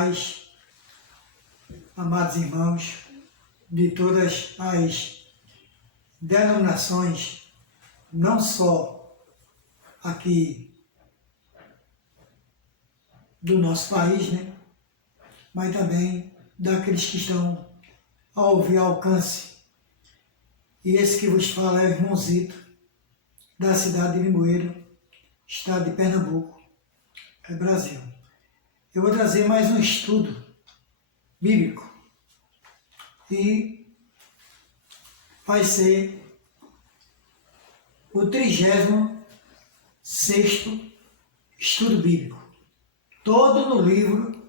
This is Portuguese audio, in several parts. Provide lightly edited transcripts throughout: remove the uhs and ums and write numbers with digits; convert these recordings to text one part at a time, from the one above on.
paz, amados irmãos de todas as denominações, não só aqui do nosso país, né? Mas também daqueles que estão ao ouvir alcance. E esse que vos fala é o irmão Zito, da cidade de Limoeiro, estado de Pernambuco, Brasil. Eu vou trazer mais um estudo bíblico e vai ser o 36º estudo bíblico, todo no livro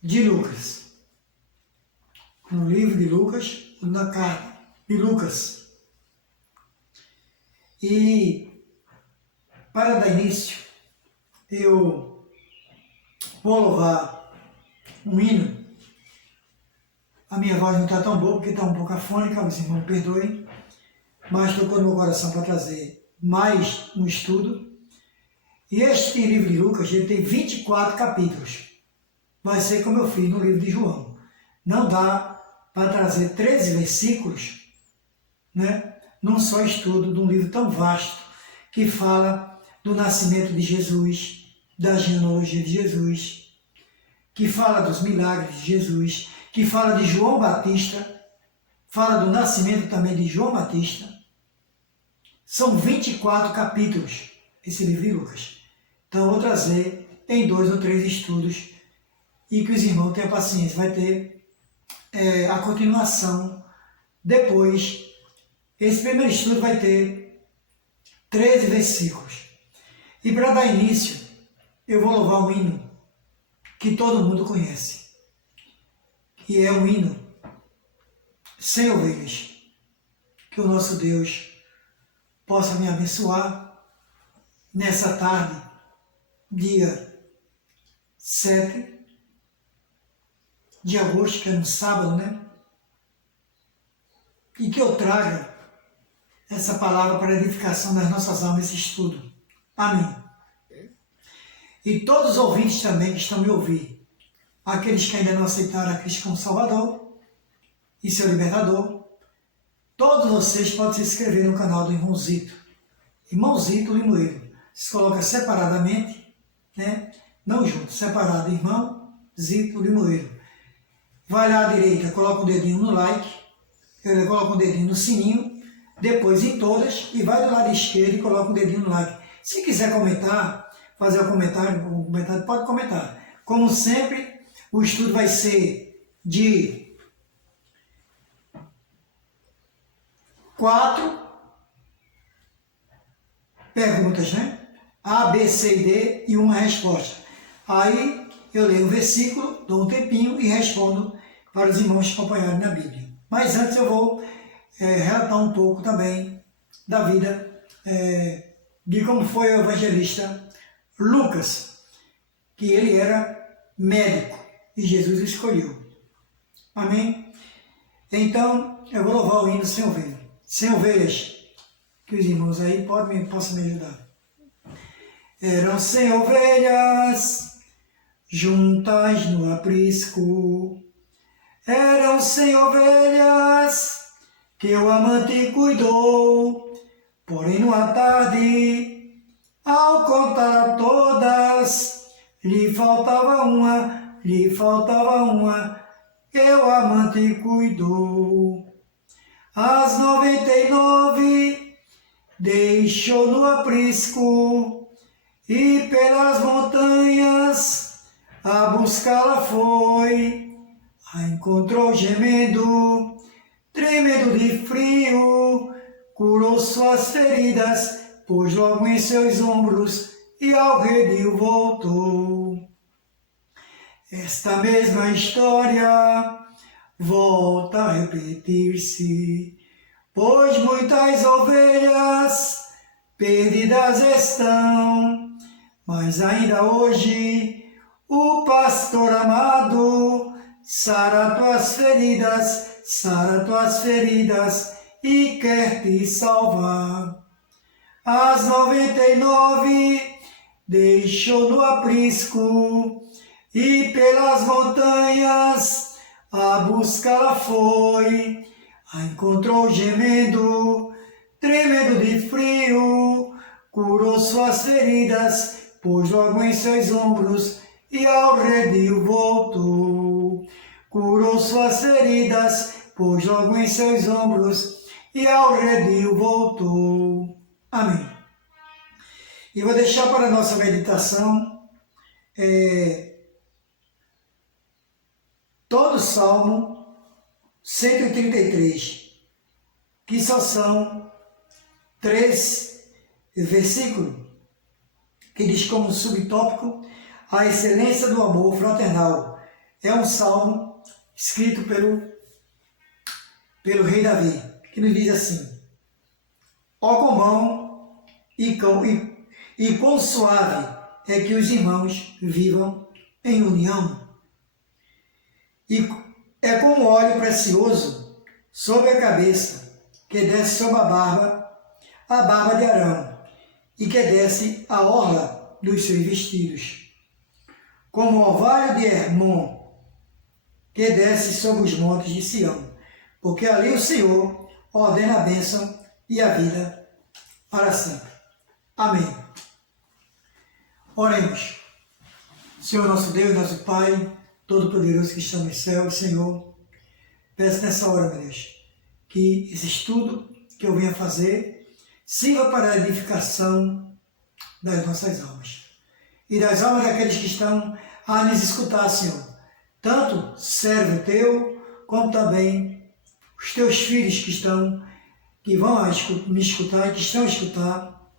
de Lucas. No livro de Lucas, na carta de Lucas. E para dar início, eu vou louvar um hino. A minha voz não está tão boa porque está um pouco afônica, os irmãos perdoem, mas tocou no meu coração para trazer mais um estudo. E este livro de Lucas, ele tem 24 capítulos. Vai ser como eu fiz no livro de João. Não dá para trazer 13 versículos, né, num só estudo de um livro tão vasto que fala do nascimento de Jesus, da genealogia de Jesus, que fala dos milagres de Jesus, que fala de João Batista, fala do nascimento também de João Batista. São 24 capítulos esse livro de Lucas. Então eu vou trazer em 2 ou 3 estudos e que os irmãos tenham paciência, vai ter a continuação depois. Esse primeiro estudo vai ter 13 versículos. E para dar início, eu vou louvar um hino que todo mundo conhece, que é o hino Sem Ovelhas. Que o nosso Deus possa me abençoar nessa tarde, dia 7 de agosto, que é no sábado, né? E que eu traga essa palavra para a edificação das nossas almas, esse estudo. Amém. E todos os ouvintes também que estão me ouvindo, aqueles que ainda não aceitaram a Cristo como Salvador e seu Libertador, todos vocês podem se inscrever no canal do Irmão Zito. Irmão Zito Limoeiro. Se coloca separadamente, né? Não junto, separado, Irmão Zito Limoeiro. Vai lá à direita, coloca o dedinho no like, ele coloca o dedinho no sininho, depois em todas, e vai do lado esquerdo e coloca o dedinho no like. Se quiser comentar, fazer um comentário, pode comentar. Como sempre, o estudo vai ser de 4 perguntas, né? A, B, C e D e uma resposta. Aí eu leio o versículo, dou um tempinho e respondo para os irmãos acompanharem na Bíblia. Mas antes eu vou relatar um pouco também da vida de como foi o evangelista Lucas, que ele era médico e Jesus o escolheu. Amém? Então, eu vou louvar o hino Sem Ovelhas. Sem ovelhas, que os irmãos aí possam me ajudar. Eram 100 ovelhas juntas no aprisco. Eram 100 ovelhas que o amante cuidou. Porém, numa tarde, ao contar todas, lhe faltava uma que o amante cuidou. As 99 deixou no aprisco e pelas montanhas a buscá-la foi. A encontrou gemendo, tremendo de frio, curou suas feridas, pôs logo em seus ombros e ao redil voltou. Esta mesma história volta a repetir-se, pois muitas ovelhas perdidas estão, mas ainda hoje o pastor amado sara tuas feridas e quer te salvar. As 99 deixou no aprisco e pelas montanhas a buscá-la foi. A encontrou gemendo, tremendo de frio, curou suas feridas, pôs logo em seus ombros e ao redil voltou. Curou suas feridas, pôs logo em seus ombros e ao redil voltou. Amém. E vou deixar para a nossa meditação todo o Salmo 133, que só são 3 versículos, que diz como subtópico a excelência do amor fraternal. É um salmo escrito pelo rei Davi, que nos diz assim: ó quão bom e quão suave é que os irmãos vivam em união. E é como óleo precioso sobre a cabeça, que desce sobre a barba de Arão, e que desce a orla dos seus vestidos. Como o orvalho de Hermon, que desce sobre os montes de Sião, porque ali o Senhor ordena a bênção e a vida para sempre. Amém. Oremos. Senhor nosso Deus, nosso Pai, Todo-Poderoso que está no céu, Senhor, peço nessa hora, meu Deus, que esse estudo que eu venha fazer sirva para a edificação das nossas almas e das almas daqueles que estão a nos escutar, Senhor, tanto servo teu, como também os teus filhos que vão me escutar e que estão a escutar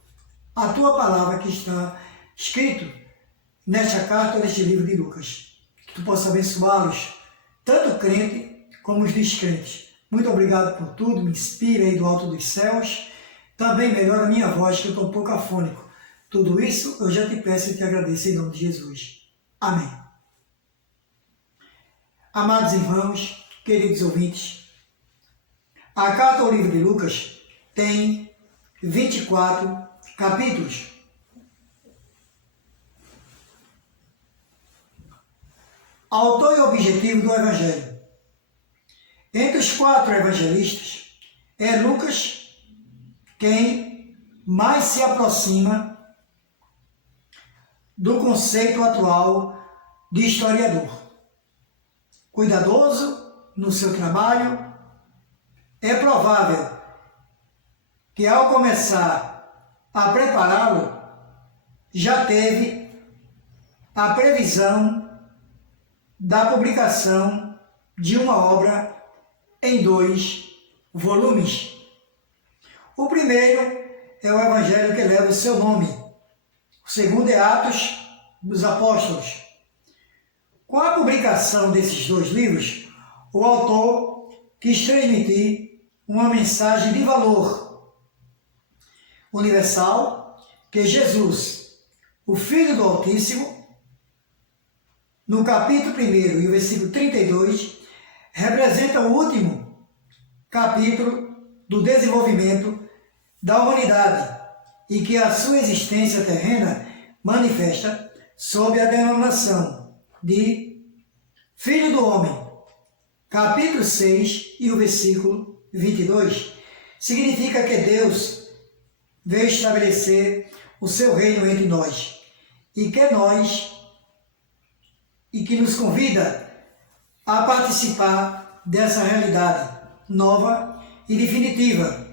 a tua palavra que está escrito nesta carta, neste livro de Lucas. Que tu possa abençoá-los, tanto crente como os descrentes. Muito obrigado por tudo, me inspira aí do alto dos céus. Também melhora a minha voz, que eu estou um pouco afônico. Tudo isso eu já te peço e te agradeço em nome de Jesus. Amém. Amados irmãos, queridos ouvintes, a carta ao livro de Lucas tem 24 capítulos. Autor e objetivo do Evangelho. Entre os 4 evangelistas, é Lucas quem mais se aproxima do conceito atual de historiador. Cuidadoso no seu trabalho, é provável que ao começar a prepará-lo, já teve a previsão da publicação de uma obra em 2 volumes. O primeiro é o Evangelho que leva o seu nome. O segundo é Atos dos Apóstolos. Com a publicação desses 2 livros, o autor quis transmitir uma mensagem de valor universal, que Jesus, o Filho do Altíssimo, no capítulo 1 e o versículo 32, representa o último capítulo do desenvolvimento da humanidade e que a sua existência terrena manifesta sob a denominação de Filho do Homem. Capítulo 6 e o versículo 22 significa que Deus veio estabelecer o seu reino entre nós e que nos convida a participar dessa realidade nova e definitiva.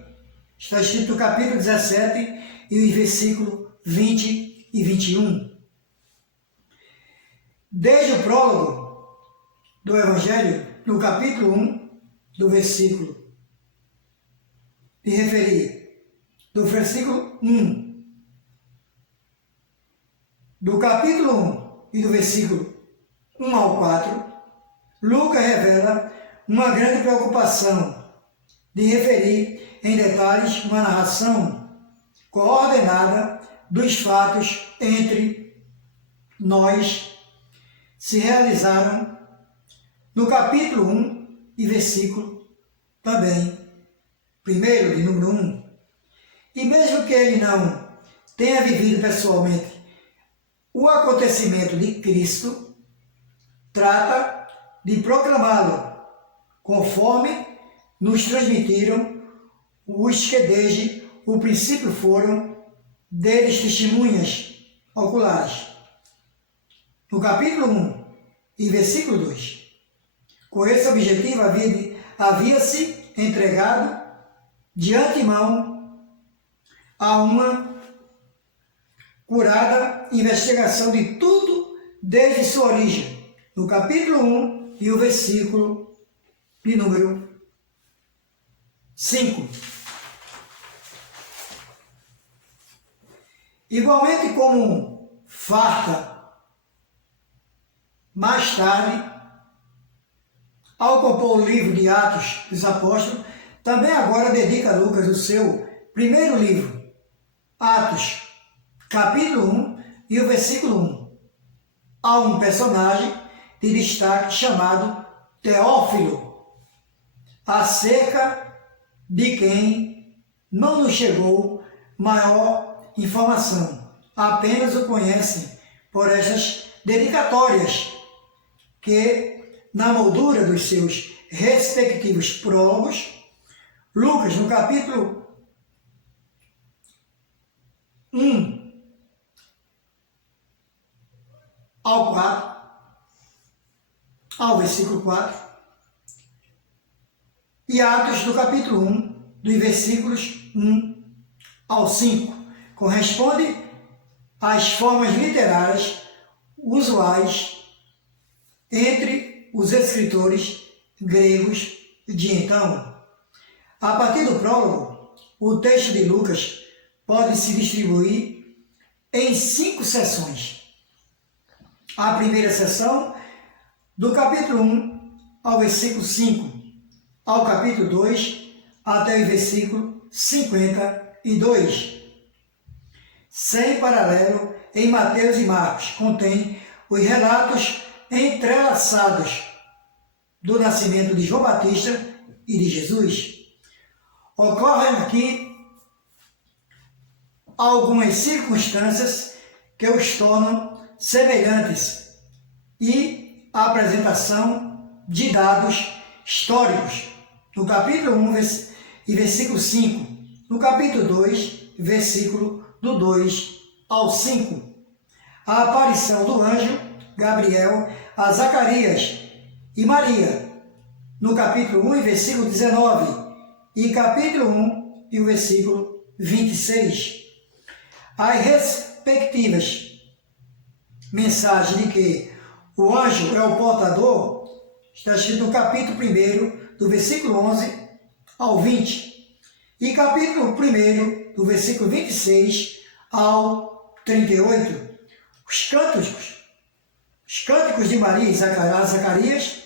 Está escrito no capítulo 17 e os versículos 20 e 21. Desde o prólogo do Evangelho, no capítulo 1, do versículo, me referi, do versículo 1, do capítulo 1 e do versículo 1 ao 4, Lucas revela uma grande preocupação de referir em detalhes uma narração coordenada dos fatos entre nós se realizaram no capítulo 1 e versículo também, primeiro de número 1. E mesmo que ele não tenha vivido pessoalmente o acontecimento de Cristo, trata de proclamá-lo, conforme nos transmitiram os que desde o princípio foram deles testemunhas oculares. No capítulo 1 e versículo 2, com esse objetivo havia-se entregado de antemão a uma curada investigação de tudo desde sua origem, no capítulo 1 e o versículo de número 5. Igualmente como farta mais tarde, ao compor o livro de Atos dos Apóstolos, também agora dedica a Lucas o seu primeiro livro, Atos, capítulo 1 e o versículo 1, a um personagem de destaque chamado Teófilo, acerca de quem não nos chegou maior informação, apenas o conhecem por estas dedicatórias que, na moldura dos seus respectivos prólogos, Lucas, no capítulo 1 ao 4, ao versículo 4, e Atos, do capítulo 1, dos versículos 1 ao 5, corresponde às formas literárias usuais entre os escritores gregos de então. A partir do prólogo, o texto de Lucas pode se distribuir em 5 seções. A primeira seção, do capítulo 1 ao versículo 5, ao capítulo 2, até o versículo 52. Sem paralelo em Mateus e Marcos, contém os relatos entrelaçados do nascimento de João Batista e de Jesus. Ocorrem aqui algumas circunstâncias que os tornam semelhantes e a apresentação de dados históricos. No capítulo 1 e versículo 5, no capítulo 2, versículo do 2 ao 5, a aparição do anjo Gabriel a Zacarias e Maria, no capítulo 1 e versículo 19, e capítulo 1 e o versículo 26. As respectivas mensagens de que o anjo é o portador está escrito no capítulo 1, do versículo 11 ao 20, e capítulo 1, do versículo 26 ao 38. Os cânticos de Maria a Zacarias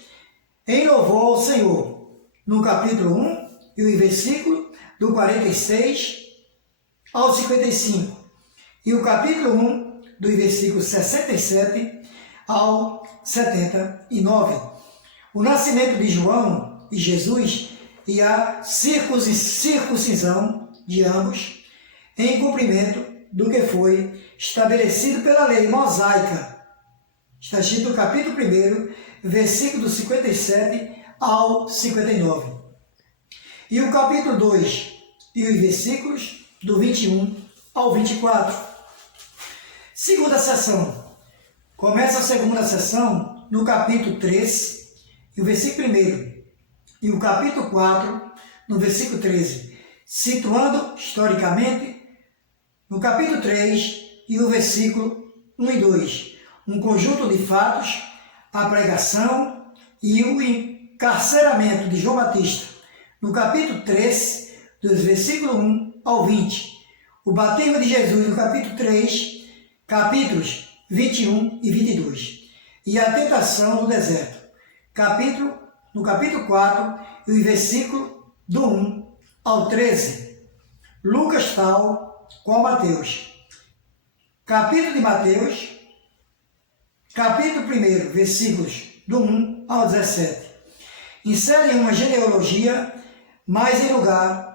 em louvor ao Senhor, no capítulo 1 e o versículo do 46 ao 55, e o capítulo 1 do versículo 67 ao 79. O nascimento de João e Jesus e a circuncisão de ambos, em cumprimento do que foi estabelecido pela lei mosaica. Está escrito no capítulo 1, versículo do 57 ao 59. E o capítulo 2 e os versículos do 21 ao 24. Segunda sessão. Começa a segunda sessão no capítulo 3, e o versículo 1, e o capítulo 4, no versículo 13, situando historicamente no capítulo 3 e o versículo 1 e 2, um conjunto de fatos, a pregação e o encarceramento de João Batista, no capítulo 3, dos versículos 1 ao 20, o batismo de Jesus, no capítulo 3, capítulos 21 e 22, e a tentação no deserto, no capítulo 4, e o versículo do 1 ao 13. Lucas tal qual Mateus. Capítulo de Mateus, capítulo 1, versículos do 1 ao 17. Insere uma genealogia, mas em lugar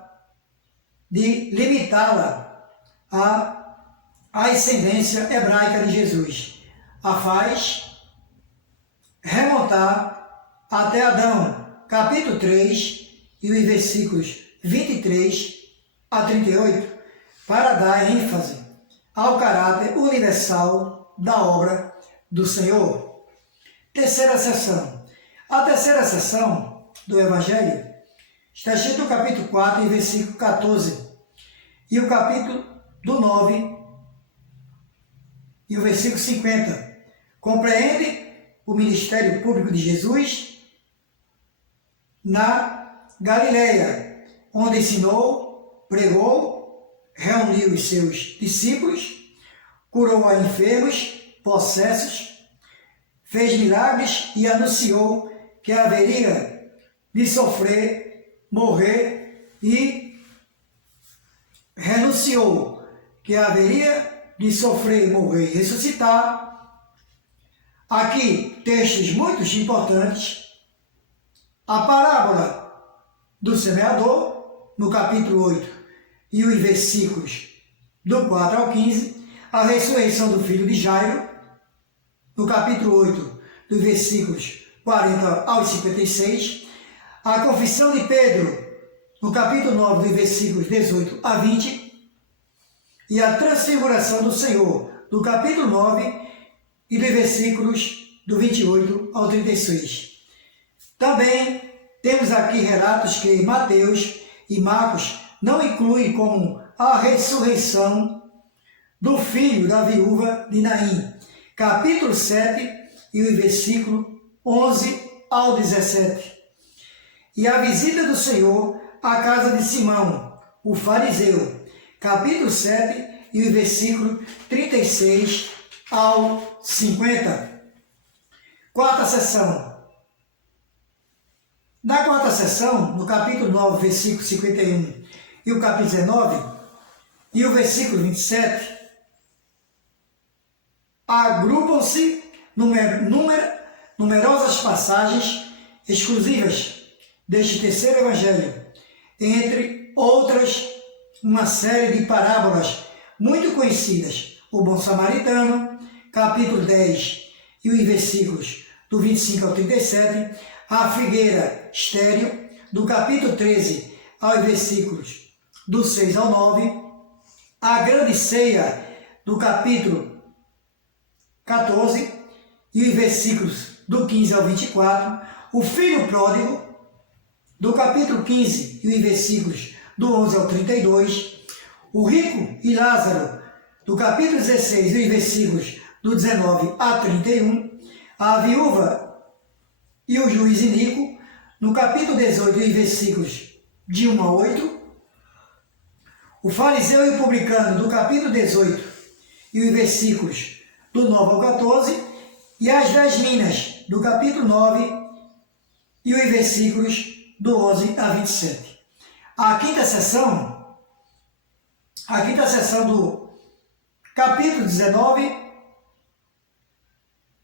de limitá-la à ascendência hebraica de Jesus, a faz remontar até Adão, capítulo 3, e os versículos 23 a 38, para dar ênfase ao caráter universal da obra do Senhor. Terceira sessão. A terceira sessão do Evangelho está escrito no capítulo 4, e versículo 14, e o capítulo do 9, e o versículo 50. Compreende o ministério público de Jesus na Galileia, onde ensinou, pregou, reuniu os seus discípulos, curou a enfermos, possessos, fez milagres e anunciou que haveria de sofrer, morrer e renunciou que haveria de sofrer, morrer e ressuscitar. Aqui, textos muito importantes. A parábola do semeador, no capítulo 8, e os versículos do 4 ao 15. A ressurreição do filho de Jairo, no capítulo 8, dos versículos 40 aos 56. A confissão de Pedro, no capítulo 9, dos versículos 18 a 20. E a transfiguração do Senhor, do capítulo 9, e dos versículos do 28 ao 36. Também temos aqui relatos que Mateus e Marcos não incluem como a ressurreição do filho da viúva de Naim, capítulo 7 e o versículo 11 ao 17. E a visita do Senhor à casa de Simão, o fariseu, capítulo 7 e o versículo 36 ao 50. Quarta sessão. Na quarta sessão, no capítulo 9, versículo 51 e o capítulo 19 e o versículo 27, agrupam-se numerosas passagens exclusivas deste terceiro evangelho, entre outras uma série de parábolas muito conhecidas. O bom samaritano, capítulo 10 e os versículos do 25 ao 37, a figueira estéril, do capítulo 13 aos versículos do 6 ao 9, a grande ceia, do capítulo 14 e os versículos do 15 ao 24, o filho pródigo, do capítulo 15 e os versículos do 11 ao 32, o rico e Lázaro, do capítulo 16 e os versículos do 19 a 31, a viúva e o juiz iníquo, no capítulo 18 e os versículos de 1 a 8, o fariseu e o publicano, do capítulo 18 e os versículos do 9 ao 14, e as 10 minas, do capítulo 9 e os versículos do 11 a 27. A quinta sessão do capítulo 19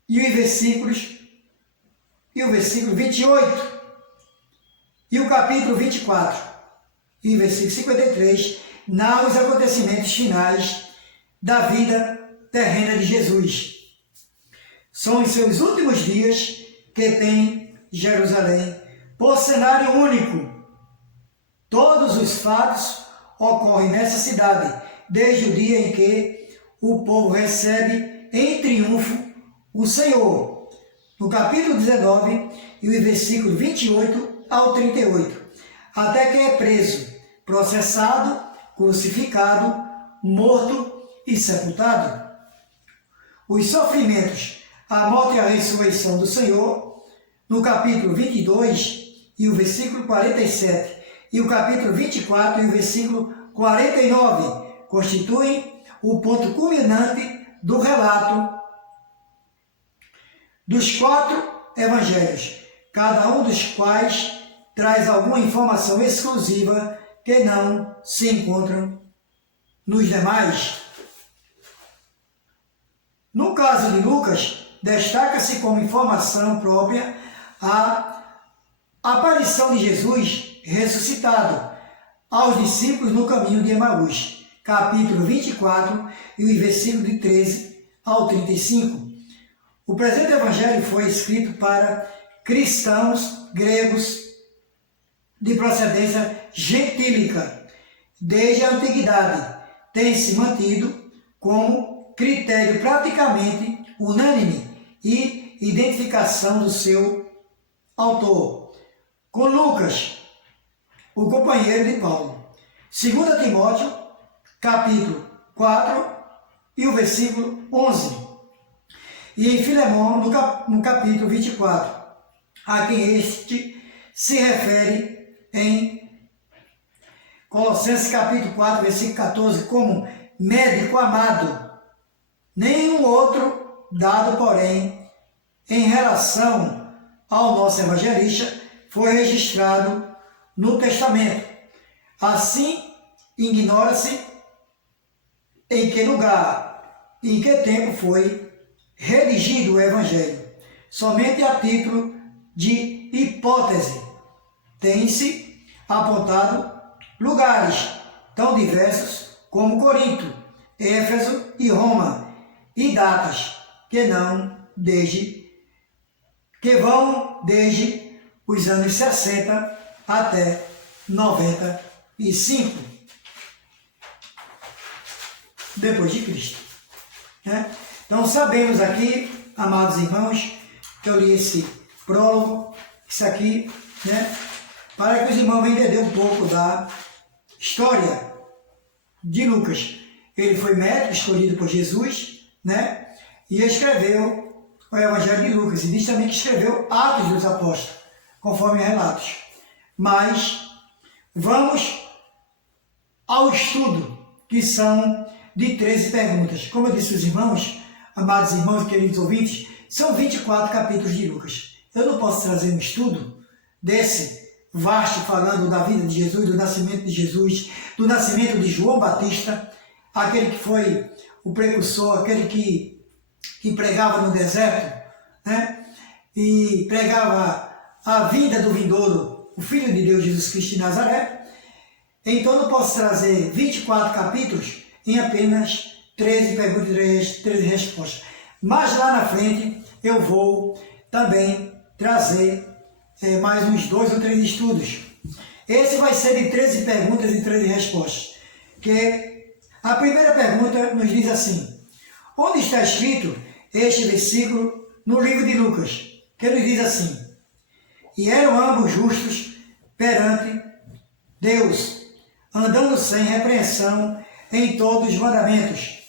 e os versículos e o versículo 28 e o capítulo 24 e o versículo 53 narram os acontecimentos finais da vida terrena de Jesus. São os seus últimos dias que tem Jerusalém por cenário único. Todos os fatos ocorrem nessa cidade, desde o dia em que o povo recebe em triunfo o Senhor, no capítulo 19 e os versículos 28 ao 38, até que é preso, processado, crucificado, morto e sepultado. Os sofrimentos, a morte e a ressurreição do Senhor, no capítulo 22 e o versículo 47, e o capítulo 24 e o versículo 49, constituem o ponto culminante do relato dos 4 evangelhos, cada um dos quais traz alguma informação exclusiva que não se encontram nos demais. No caso de Lucas, destaca-se como informação própria a aparição de Jesus ressuscitado aos discípulos no caminho de Emaús, capítulo 24 e o versículo de 13 ao 35. O presente evangelho foi escrito para cristãos gregos de procedência gentílica. Desde a antiguidade tem se mantido como critério praticamente unânime e identificação do seu autor com Lucas, o companheiro de Paulo. 2 Timóteo, capítulo 4 e o versículo 11. E em Filemão, no capítulo 24, a quem este se refere em Colossenses capítulo 4, versículo 14, como médico amado. Nenhum outro dado, porém, em relação ao nosso evangelista, foi registrado no Testamento. Assim, ignora-se em que lugar, em que tempo foi redigido o Evangelho. Somente a título de hipótese tem-se apontado lugares tão diversos como Corinto, Éfeso e Roma, e datas que vão desde os anos 60 até 95 depois de Cristo. Então sabemos aqui, amados irmãos, que eu li esse prólogo, isso aqui, para que os irmãos venham entender um pouco da história de Lucas. Ele foi médico escolhido por Jesus, e escreveu o Evangelho de Lucas. E diz também que escreveu Atos dos Apóstolos, conforme relatos. Mas vamos ao estudo, que são de 13 perguntas. Como eu disse aos irmãos, amados irmãos e queridos ouvintes, são 24 capítulos de Lucas. Eu não posso trazer um estudo desse vasto, falando da vida de Jesus, do nascimento de Jesus, do nascimento de João Batista, aquele que foi o precursor, aquele que pregava no deserto, e pregava a vinda do vindouro, o Filho de Deus, Jesus Cristo de Nazaré. Então eu posso trazer 24 capítulos em apenas 13 perguntas e 13 respostas. Mas lá na frente eu vou também trazer mais uns 2 ou 3 estudos. Esse vai ser de 13 perguntas e 13 respostas. Que a primeira pergunta nos diz assim: onde está escrito este versículo no livro de Lucas? Que nos diz assim: e eram ambos justos perante Deus, andando sem repreensão em todos os mandamentos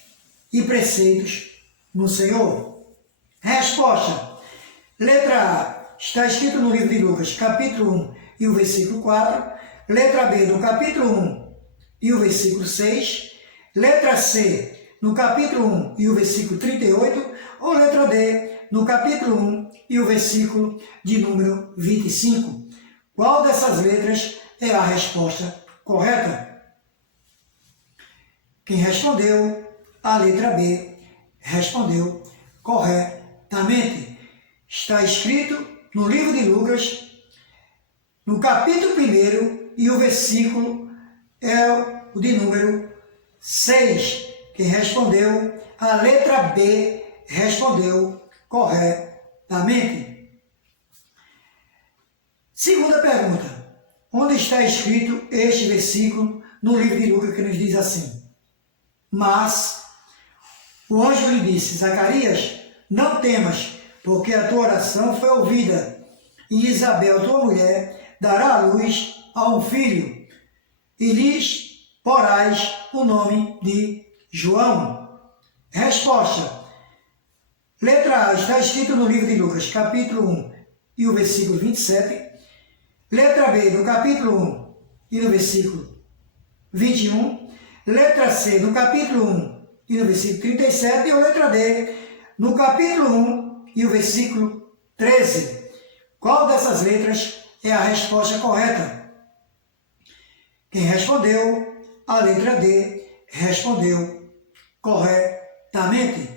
e preceitos no Senhor. Resposta. Letra A. Está escrito no livro de Lucas, capítulo 1 e o versículo 4. Letra B, no capítulo 1 e o versículo 6. Letra C, no capítulo 1 e o versículo 38. Ou letra D, no capítulo 1 e o versículo de número 25. Qual dessas letras é a resposta correta? Quem respondeu a letra B, respondeu corretamente. Está escrito no livro de Lucas, no capítulo 1 e o versículo é o de número 6. Quem respondeu a letra B, respondeu corretamente. Segunda pergunta. Onde está escrito este versículo no livro de Lucas, que nos diz assim: mas o anjo lhe disse: Zacarias, não temas, porque a tua oração foi ouvida, e Isabel, tua mulher, dará à luz a um filho, e lhes porás o nome de João. Resposta. Letra A, está escrito no livro de Lucas, capítulo 1 e o versículo 27. Letra B, no capítulo 1 e no versículo 21. Letra C, no capítulo 1 e no versículo 37. E a letra D, no capítulo 1 e o versículo 13. Qual dessas letras é a resposta correta? Quem respondeu a letra D, respondeu corretamente.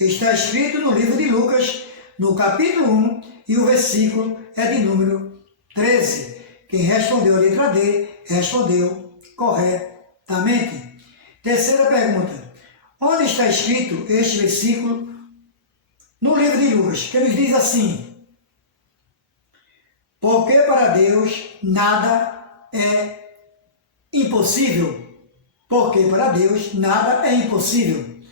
Está escrito no livro de Lucas, no capítulo 1, e o versículo é de número 13. Quem respondeu a letra D, respondeu corretamente. Terceira pergunta. Onde está escrito este versículo no livro de Lucas, que nos diz assim: porque para Deus nada é impossível. Porque para Deus nada é impossível.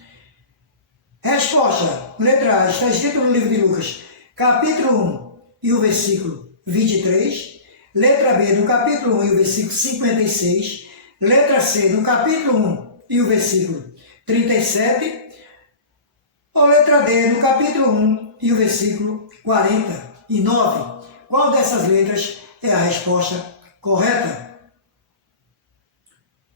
Resposta, letra A, está escrito no livro de Lucas, capítulo 1 e o versículo 23. Letra B, no capítulo 1 e o versículo 56. Letra C, no capítulo 1 e o versículo 37. Ou letra D, no capítulo 1 e o versículo 49. Qual dessas letras é a resposta correta?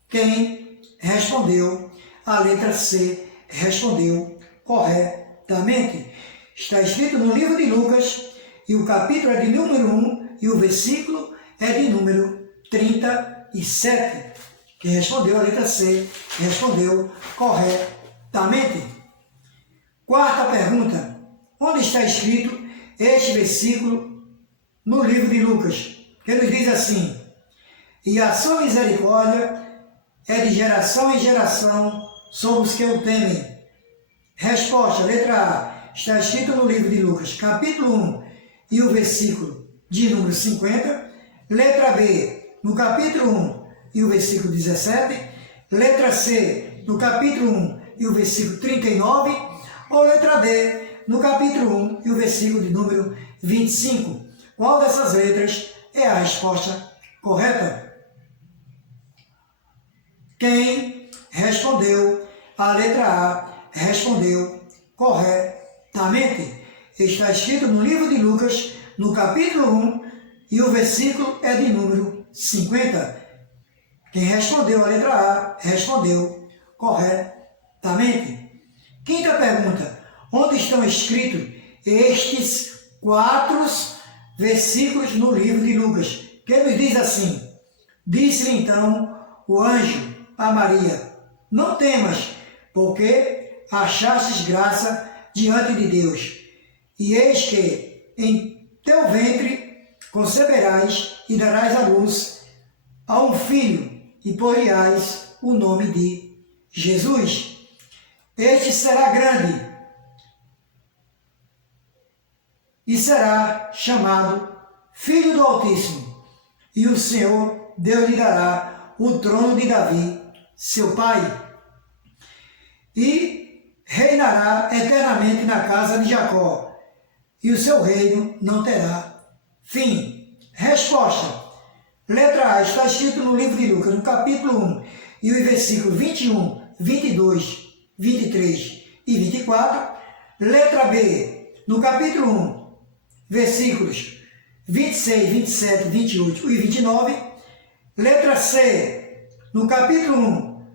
Quem respondeu a letra C respondeu corretamente. Está escrito no livro de Lucas e o capítulo é de número 1 e o versículo é de número 37. Quem respondeu a letra C respondeu corretamente. Quarta pergunta. Onde está escrito este versículo no livro de Lucas? Que nos diz assim: e a sua misericórdia é de geração em geração sobre os que o temem. Resposta, letra A. Está escrito no livro de Lucas, capítulo 1 e o versículo de número 50. Letra B, no capítulo 1 e o versículo 17. Letra C, no capítulo 1 e o versículo 39. Ou letra D, no capítulo 1 e o versículo de número 25. Qual dessas letras é a resposta correta? Quem respondeu a letra A respondeu corretamente. Está escrito no livro de Lucas, no capítulo 1, e o versículo é de número 50. Quem respondeu a letra A respondeu corretamente. Quinta pergunta. Onde estão escritos estes 4 versículos no livro de Lucas? Que nos diz assim: disse-lhe então o anjo a Maria: não temas, porque achastes graça diante de Deus. E eis que em teu ventre conceberás e darás à luz a um filho, e por-lhe-ás o nome de Jesus. Este será grande e será chamado Filho do Altíssimo, e o Senhor Deus lhe dará o trono de Davi, seu pai, e reinará eternamente na casa de Jacó, e o seu reino não terá fim. Resposta. Letra A, está escrito no livro de Lucas, no capítulo 1, e o versículo 21, 22, 23 e 24. Letra B, no capítulo 1, versículos 26, 27, 28 e 29. Letra C, no capítulo 1,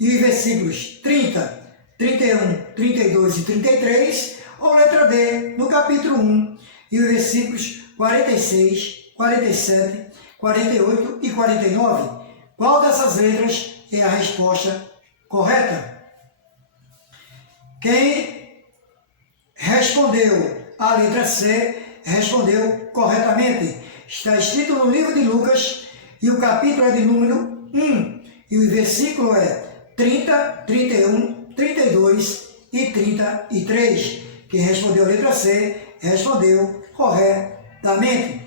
e os versículos 30, 31, 32 e 33, ou letra D, no capítulo 1, e os versículos 46, 47, 48 e 49. Qual dessas letras é a resposta correta? Quem respondeu a letra C respondeu corretamente. Está escrito no livro de Lucas, e o capítulo é de número 1, e o versículo é 30, 31, 32 e 33. Quem respondeu a letra C respondeu corretamente.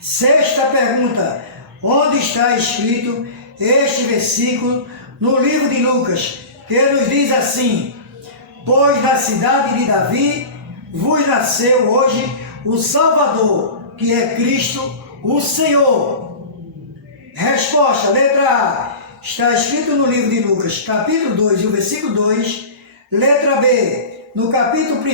Sexta pergunta. Onde está escrito este versículo no livro de Lucas, que nos diz assim: pois na cidade de Davi vos nasceu hoje o Salvador, que é Cristo, o Senhor. Resposta, letra A. Está escrito no livro de Lucas, capítulo 2 e o versículo 2. Letra B, no capítulo 1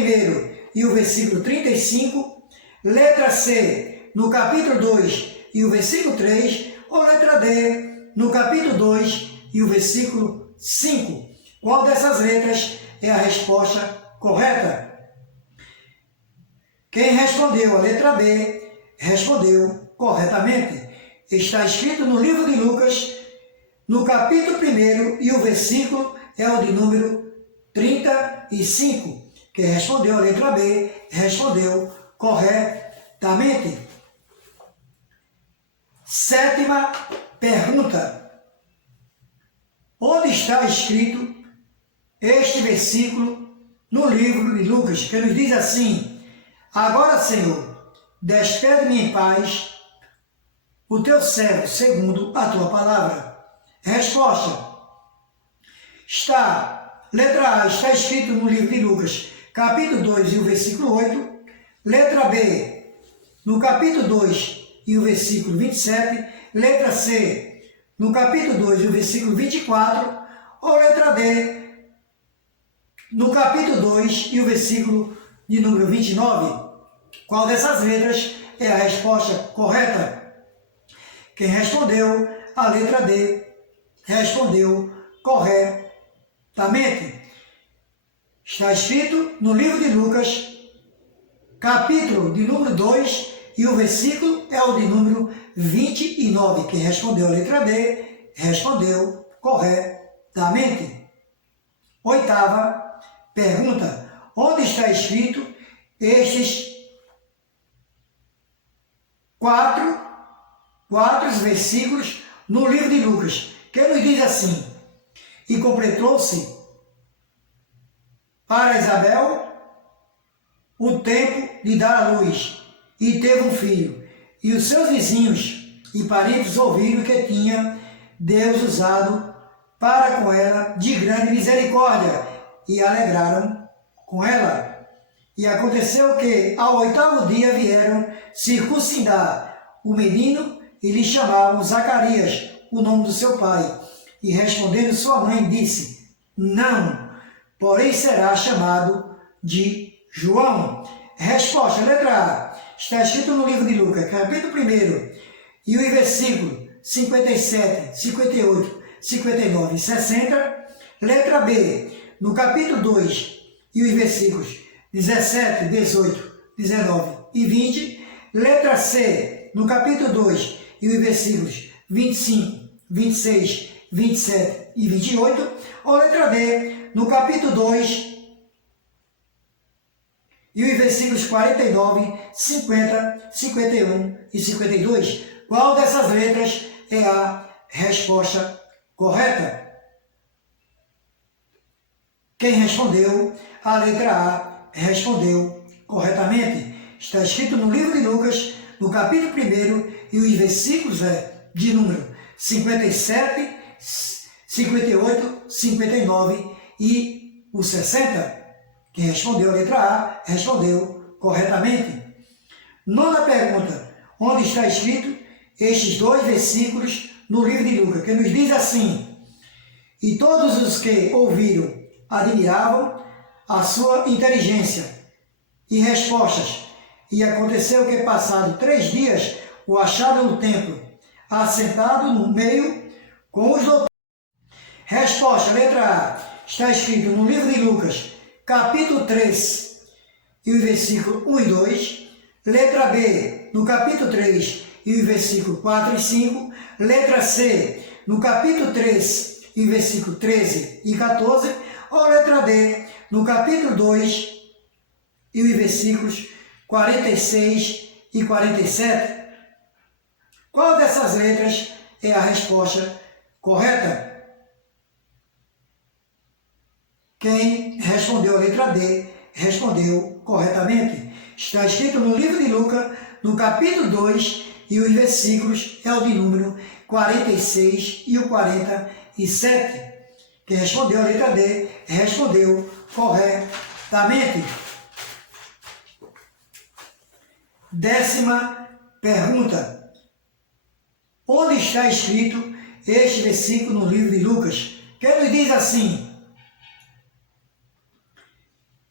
e o versículo 35. Letra C, no capítulo 2 e o versículo 3. Ou letra D, no capítulo 2 e o versículo 5. Qual dessas letras é a resposta correta? Quem respondeu a letra B respondeu corretamente. Está escrito no livro de Lucas, no capítulo 1, e o versículo é o de número 35. Quem respondeu a letra B respondeu corretamente. Sétima pergunta. Onde está escrito este versículo no livro de Lucas, que nos diz assim: agora, Senhor, despede-me em paz o teu servo, segundo a tua palavra. Resposta. Letra A, está escrito no livro de Lucas, capítulo 2 e o versículo 8. Letra B, no capítulo 2 e o versículo 27. Letra C, no capítulo 2 e o versículo 24. Ou letra D, no capítulo 2 e o versículo de número 29. Qual dessas letras é a resposta correta? Quem respondeu a letra D, respondeu corretamente. Está escrito no livro de Lucas, capítulo de número 2, e o versículo é o de número 29. Quem respondeu a letra D, respondeu corretamente. Oitava pergunta. Onde está escrito estes quatro versículos no livro de Lucas, que nos diz assim: e completou-se para Isabel o tempo de dar à luz, e teve um filho, e os seus vizinhos e parentes ouviram que tinha Deus usado para com ela de grande misericórdia, e alegraram com ela. E aconteceu que ao 8º dia vieram circuncidar o menino, e lhe chamavam Zacarias, o nome do seu pai. E respondendo sua mãe, disse: não, porém será chamado de João. Resposta, letra A. Está escrito no livro de Lucas, capítulo 1, e o versículo 57, 58, 59 e 60. Letra B, no capítulo 2, e os versículos 17, 18, 19 e 20. Letra C, no capítulo 2, e os versículos 25, 26, 27 e 28. Ou letra D, no capítulo 2, e os versículos 49, 50, 51 e 52. Qual dessas letras é a resposta correta? Quem respondeu a letra A respondeu corretamente. Está escrito no livro de Lucas, no capítulo 1, e os versículos de número 57, 58, 59 e o 60. Quem respondeu a letra A respondeu corretamente. Nona pergunta. Onde está escrito estes dois versículos no livro de Lucas, que nos diz assim: e todos os que ouviram admiravam a sua inteligência e respostas. E aconteceu que, passado 3 dias, o acharam no templo, assentado no meio com os doutores. Resposta, letra A. Está escrito no livro de Lucas, capítulo 3, e o versículo 1 e 2. Letra B, no capítulo 3, e o versículo 4 e 5. Letra C, no capítulo 3, e o versículo 13 e 14. Ou letra D, no capítulo 2, e os versículos 46 e 47. Qual dessas letras é a resposta correta? Quem respondeu a letra D respondeu corretamente. Está escrito no livro de Lucas, no capítulo 2, e os versículos é o de número 46 e o 47. Quem respondeu a letra D respondeu corretamente. 10ª pergunta. Onde está escrito este versículo no livro de Lucas, que nos diz assim: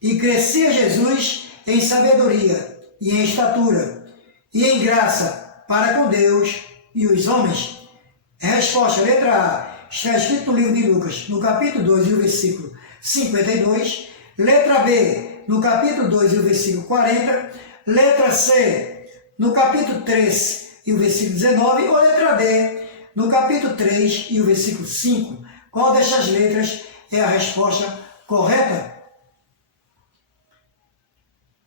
e crescia Jesus em sabedoria e em estatura e em graça para com Deus e os homens? Resposta, letra A. Está escrito no livro de Lucas, no capítulo 2 e o versículo 52. Letra B, no capítulo 2 e o versículo 40. Letra C, no capítulo 3 e o versículo 19. Ou letra D, no capítulo 3 e o versículo 5. Qual dessas letras é a resposta correta?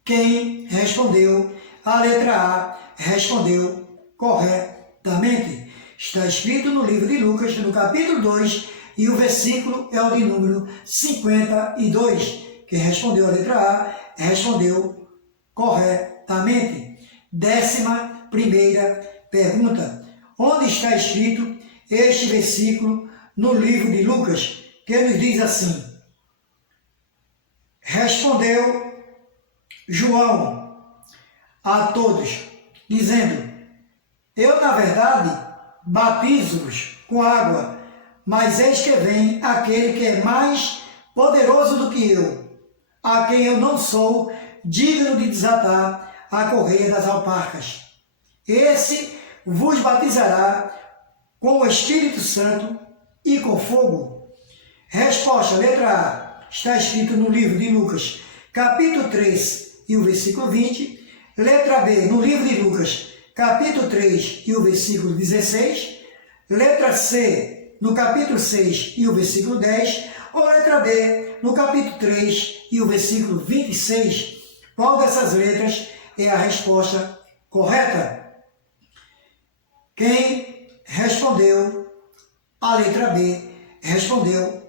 Quem respondeu a letra A respondeu corretamente. Está escrito no livro de Lucas, no capítulo 2, e o versículo é o de número 52. Quem respondeu a letra A, respondeu corretamente. 11ª pergunta. Onde está escrito este versículo no livro de Lucas, que nos diz assim: respondeu João a todos, dizendo: eu, na verdade, batizo-vos com água, mas eis que vem aquele que é mais poderoso do que eu, a quem eu não sou digno de desatar a correia das alparcas. Esse vos batizará com o Espírito Santo e com fogo. Resposta, letra A, está escrito no livro de Lucas, capítulo 3 e o versículo 20. Letra B, no livro de Lucas, capítulo 3 e o versículo 16. Letra C, no capítulo 6 e o versículo 10. Ou letra D, no capítulo 3 e o versículo 26. Qual dessas letras é a resposta correta? Quem respondeu a letra B respondeu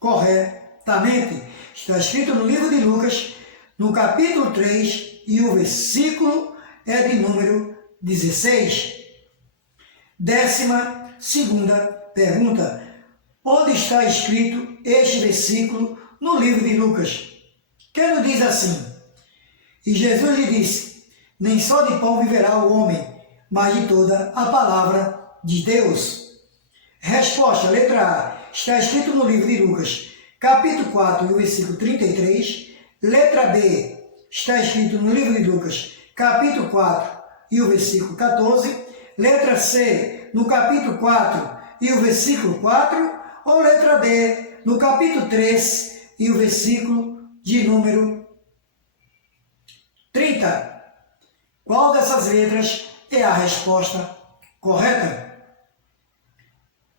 corretamente. Está escrito no livro de Lucas, no capítulo 3, e o versículo é de número 16. 12ª pergunta. Onde está escrito este versículo no livro de Lucas? Que nos diz assim: e Jesus lhe disse: nem só de pão viverá o homem, mas de toda a palavra de Deus. Resposta, letra A, está escrito no livro de Lucas, capítulo 4, e o versículo 33. Letra B, está escrito no livro de Lucas, capítulo 4, e o versículo 14. Letra C, no capítulo 4, e o versículo 4. Ou letra D, no capítulo 3, e o versículo de número 30. Qual dessas letras é a resposta correta?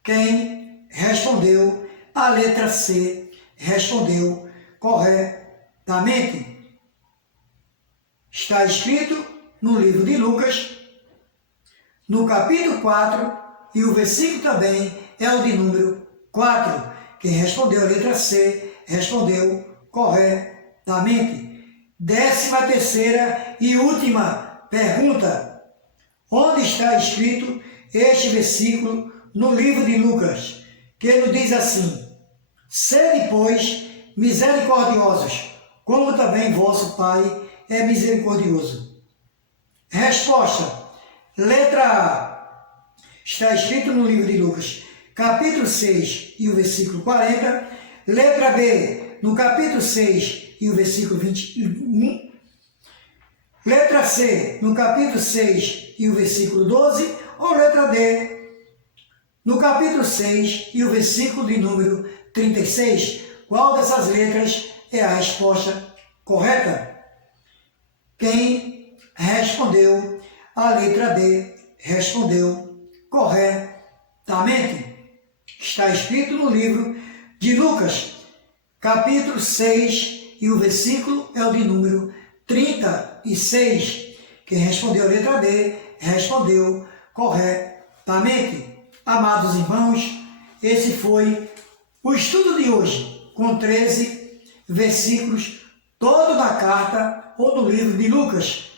Quem respondeu a letra C respondeu corretamente. Está escrito no livro de Lucas, no capítulo 4, e o versículo também é o de número 4. Quem respondeu a letra C respondeu corretamente. 13ª e última pergunta. Onde está escrito este versículo no livro de Lucas, que nos diz assim: sede, pois, misericordiosos, como também vosso Pai é misericordioso. Resposta, letra A, está escrito no livro de Lucas, capítulo 6 e o versículo 40. Letra B, no capítulo 6 e o versículo 21. Letra C, no capítulo 6 e o versículo 12. Ou letra D, no capítulo 6 e o versículo de número 36. Qual dessas letras é a resposta correta? Quem respondeu a letra D respondeu corretamente. Está escrito no livro de Lucas, capítulo 6, e o versículo é o de número 36. Quem respondeu a letra D respondeu corretamente. Amados irmãos, esse foi o estudo de hoje, com 13 versículos, todo na carta ou no livro de Lucas.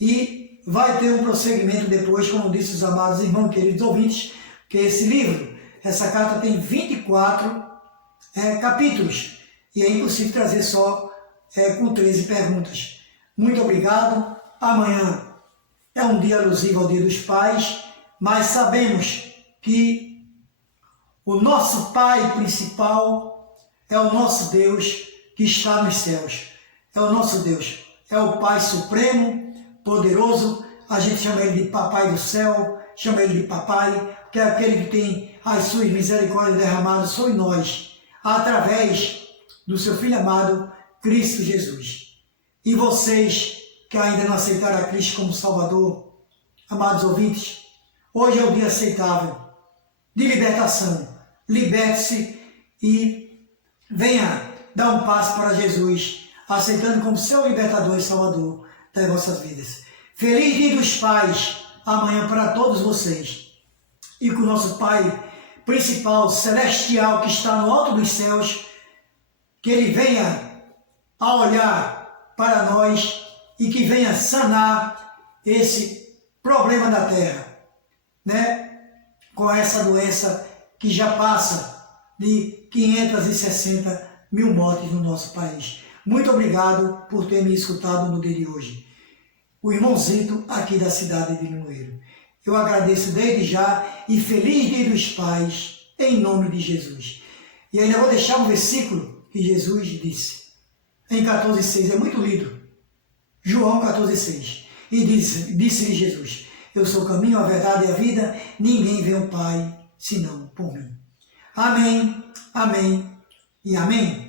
E vai ter um prosseguimento depois, como disse os amados irmãos, queridos ouvintes, que esse livro, essa carta tem 24 capítulos, e é impossível trazer só com 13 perguntas. Muito obrigado. Amanhã é um dia alusivo ao Dia dos Pais, mas sabemos que o nosso Pai principal é o nosso Deus que está nos céus. É o nosso Deus, é o Pai Supremo, poderoso. A gente chama Ele de Papai do céu, chama Ele de Papai, que é aquele que tem as suas misericórdias derramadas sobre nós, através do seu Filho amado, Cristo Jesus. E vocês que ainda não aceitaram a Cristo como Salvador, amados ouvintes, hoje é o dia aceitável de libertação. Liberte-se e venha dar um passo para Jesus, aceitando como seu libertador e salvador das vossas vidas. Feliz Dia dos Pais amanhã para todos vocês. E que o nosso Pai principal, celestial, que está no alto dos céus, que Ele venha a olhar para nós e que venha sanar esse problema da terra, né? Com essa doença que já passa de 560 mil mortes no nosso país. Muito obrigado por ter me escutado no dia de hoje. O irmãozito aqui da cidade de Limoeiro. Eu agradeço desde já e feliz Dia dos Pais, em nome de Jesus. E ainda vou deixar um versículo que Jesus disse, em 14,6, é muito lido. João 14,6. E disse-lhe Jesus, eu sou o caminho, a verdade e a vida, ninguém vê o Pai senão por mim. Amém, amém e amém.